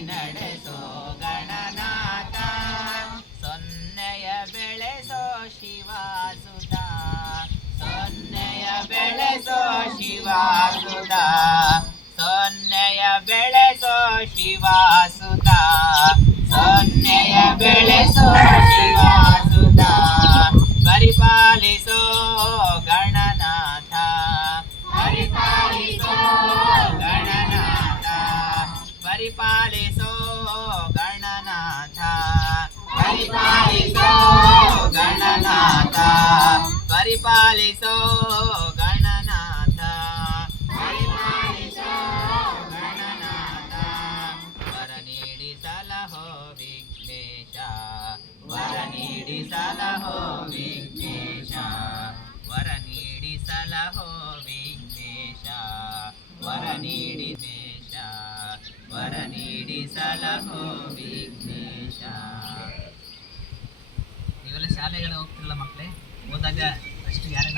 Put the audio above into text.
ನಡೆಸೋ ಗಣನಾಥ. ಸೊನ್ನೆಯ ಬೆಳೆಸೋ ಶಿವಾಸುತ ಸೊನ್ನೆಯ ಬೆಳೆಸೋ ಶಿವಾಸುತ ಸೊನ್ನೆಯ ಬೆಳೆಸೋ ಶಿವಾಸುತ ಸೊನ್ನೆಯ ಬೆಳೆಸೋ ಶಿವಾಸುತ ಪರಿಪಾಲಿಸೋ ಗಣನಾಥ. ಪರಿಪಾಲಿಸೋ ಗಣನಾಥ. ಪರಿಪಾಲಿಸೋ ಪರಿಪಾಲಿಸೋ ಗಣನಾಥ. ಪರಿಪಾಲಿಸೋ ಗಣನಾಥ. ವರ ನೀಡಿ ಸಲಹೋ ವಿಘ್ನೇಶ. ವರ ನೀಡಿ ಸಲಹೋ ವಿಘ್ನೇಶ. ವರ ನೀಡಿ ಸಲಹೋ ವಿಘ್ನೇಶ. ವರ ನೀಡಿ ದೇಶ ವರ ನೀಡಿ ಸಲಹೋ ವಿಘ್ನೇಶ. ಇವೆಲ್ಲ ಶಾಲೆಗಳ ಹೋಗ್ತಿರಲ್ಲ ಮಕ್ಕಳೇ? ಹೋದಾಗ யாரை